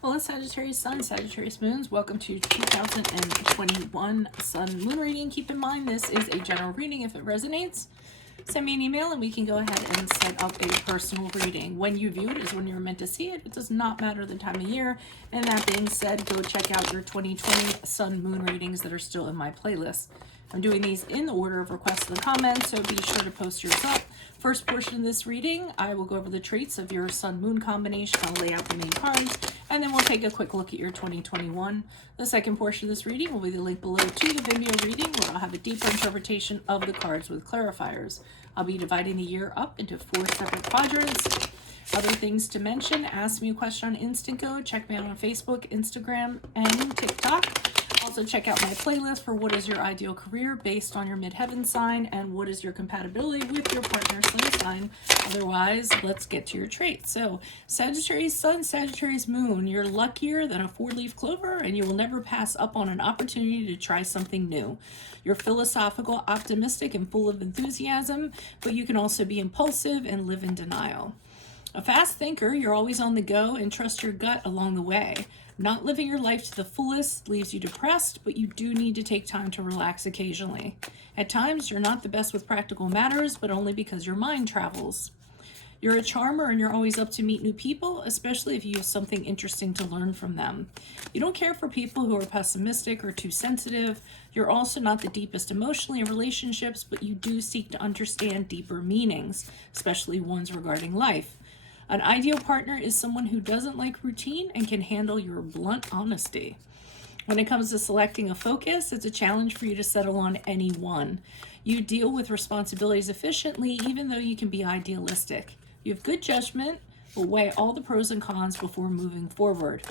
Hello, Sagittarius Sun, Sagittarius Moons. Welcome to 2021 Sun Moon reading. Keep in mind, this is a general reading. If it resonates, send me an email and we can go ahead and set up a personal reading. When you view it is when you're meant to see it. It does not matter the time of year. And that being said, go check out your 2020 Sun Moon readings that are still in my playlist. I'm doing these in the order of requests in the comments, so be sure to post yours up. First portion of this reading, I will go over the traits of your Sun-Moon combination. I'll lay out the main cards, and then we'll take a quick look at your 2021. The second portion of this reading will be the link below to the VIMEO reading, where I'll have a deeper interpretation of the cards with clarifiers. I'll be dividing the year up into 4 separate quadrants. Other things to mention, ask me a question on Instant Go. Check me out on Facebook, Instagram, and TikTok. Also check out my playlist for what is your ideal career based on your midheaven sign and what is your compatibility with your partner's sun sign. Otherwise, let's get to your traits. So Sagittarius Sun, Sagittarius Moon, you're luckier than a 4-leaf clover and you will never pass up on an opportunity to try something new. You're philosophical, optimistic, and full of enthusiasm, but you can also be impulsive and live in denial. A fast thinker, you're always on the go and trust your gut along the way. Not living your life to the fullest leaves you depressed, but you do need to take time to relax occasionally. At times, you're not the best with practical matters, but only because your mind travels. You're a charmer and you're always up to meet new people, especially if you have something interesting to learn from them. You don't care for people who are pessimistic or too sensitive. You're also not the deepest emotionally in relationships, but you do seek to understand deeper meanings, especially ones regarding life. An ideal partner is someone who doesn't like routine and can handle your blunt honesty. When it comes to selecting a focus, it's a challenge for you to settle on any one. You deal with responsibilities efficiently, even though you can be idealistic. You have good judgment, but weigh all the pros and cons before moving forward.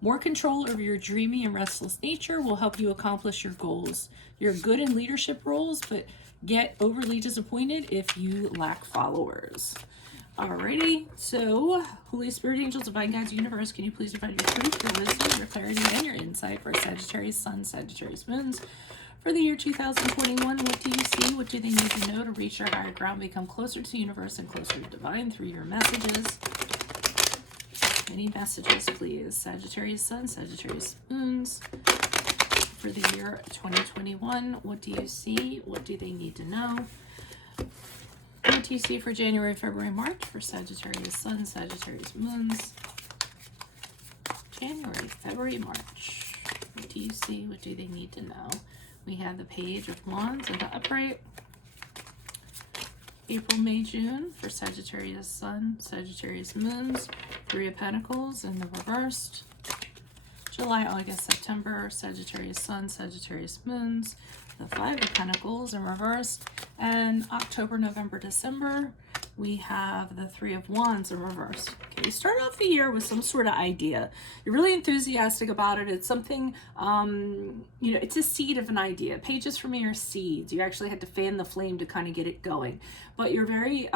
More control over your dreamy and restless nature will help you accomplish your goals. You're good in leadership roles, but get overly disappointed if you lack followers. Alrighty, so Holy Spirit, angels, divine guides, universe, can you please provide your truth, your wisdom, your clarity, and your insight for Sagittarius Sun, Sagittarius Moons for the year 2021? What do you see? What do they need to know to reach your higher ground, become closer to the universe and closer to divine through your messages? Any messages, please? Sagittarius Sun, Sagittarius Moons for the year 2021. What do you see? What do they need to know? What do you see for January, February, March for Sagittarius Sun, Sagittarius Moons? January, February, March. What do you see? What do they need to know? We have the Page of Wands in the upright. April, May, June for Sagittarius Sun, Sagittarius Moons. 3 of Pentacles in the reversed. July, August, September, Sagittarius Sun, Sagittarius Moons. The 5 of Pentacles in reversed. And October, November, December, we have the 3 of Wands in reverse. Okay, start off the year with some sort of idea. You're really enthusiastic about it. It's something, it's a seed of an idea. Pages for me are seeds. You actually had to fan the flame to kind of get it going. But you're very,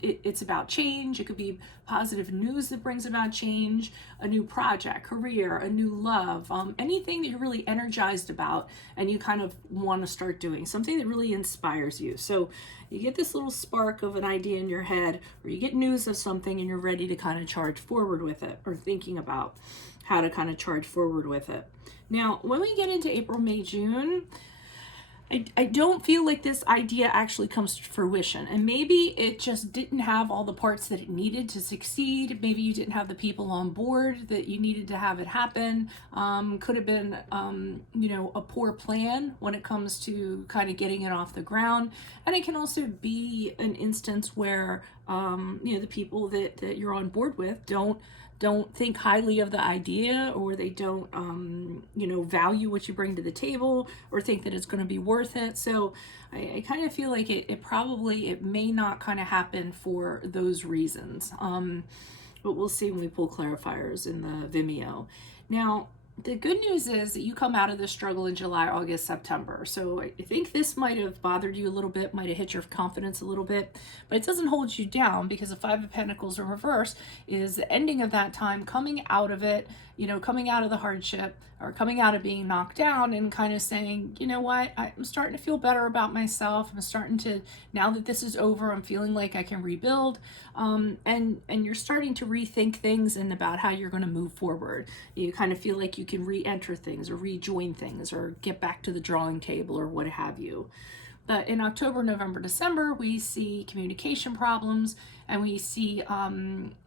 it's about change. It could be positive news that brings about change, a new project, career, a new love, anything that you're really energized about and you kind of want to start doing, something that really inspires you. So you get this little spark of an idea in your head, or you get news of something and you're ready to kind of charge forward with it, or thinking about how to kind of charge forward with it. Now, when we get into April, May, June, I don't feel like this idea actually comes to fruition, and maybe it just didn't have all the parts that it needed to succeed. Maybe you didn't have the people on board that you needed to have it happen. Could have been, a poor plan when it comes to kind of getting it off the ground. And it can also be an instance where, the people that you're on board with don't think highly of the idea, or they don't, value what you bring to the table, or think that it's going to be worth it. So I kind of feel like it may not kind of happen for those reasons. But we'll see when we pull clarifiers in the Vimeo. Now, The good news is that you come out of this struggle in July, August, September. So I think this might have bothered you a little bit, might have hit your confidence a little bit, but it doesn't hold you down, because the Five of Pentacles in reverse is the ending of that time, coming out of it, you know, coming out of the hardship, or coming out of being knocked down, and kind of saying, you know what, I'm starting to feel better about myself. I'm starting to, now that this is over, I'm feeling like I can rebuild. And you're starting to rethink things and about how you're going to move forward. You kind of feel like you can re-enter things or rejoin things or get back to the drawing table or what have you. But in October, November, December, we see communication problems, and we see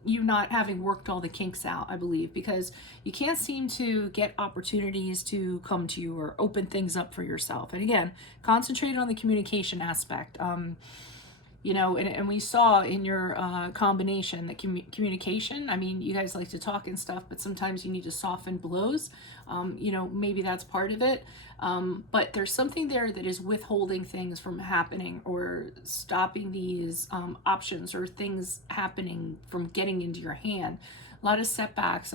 you not having worked all the kinks out, I believe, because you can't seem to get opportunities to come to you or open things up for yourself. And again, concentrate on the communication aspect. You know, and we saw in your combination that communication, I mean, you guys like to talk and stuff, but sometimes you need to soften blows. You know, maybe that's part of it. But there's something there that is withholding things from happening, or stopping these options or things happening from getting into your hand. A lot of setbacks.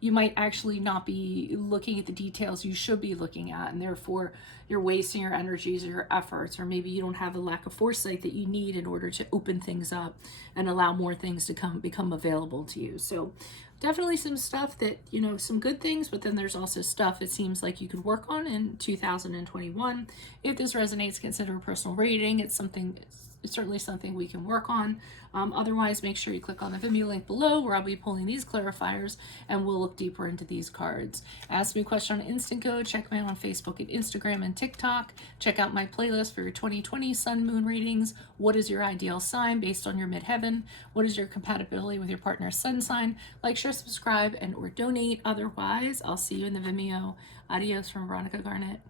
You might actually not be looking at the details you should be looking at, and therefore you're wasting your energies or your efforts, or maybe you don't have the lack of foresight that you need in order to open things up and allow more things to become available to you. So definitely some stuff that, you know, some good things, but then there's also stuff it seems like you could work on in 2021. If this resonates, consider a personal rating. It's certainly something we can work on. Otherwise, make sure you click on the Vimeo link below, where I'll be pulling these clarifiers, and we'll look deeper into these cards. Ask me a question on Instant Code. Check me out on Facebook and Instagram and TikTok. Check out my playlist for your 2020 Sun Moon readings. What is your ideal sign based on your midheaven? What is your compatibility with your partner's sun sign? Like, share, subscribe, and or donate. Otherwise, I'll see you in the Vimeo. Adios from Veronica Garnett.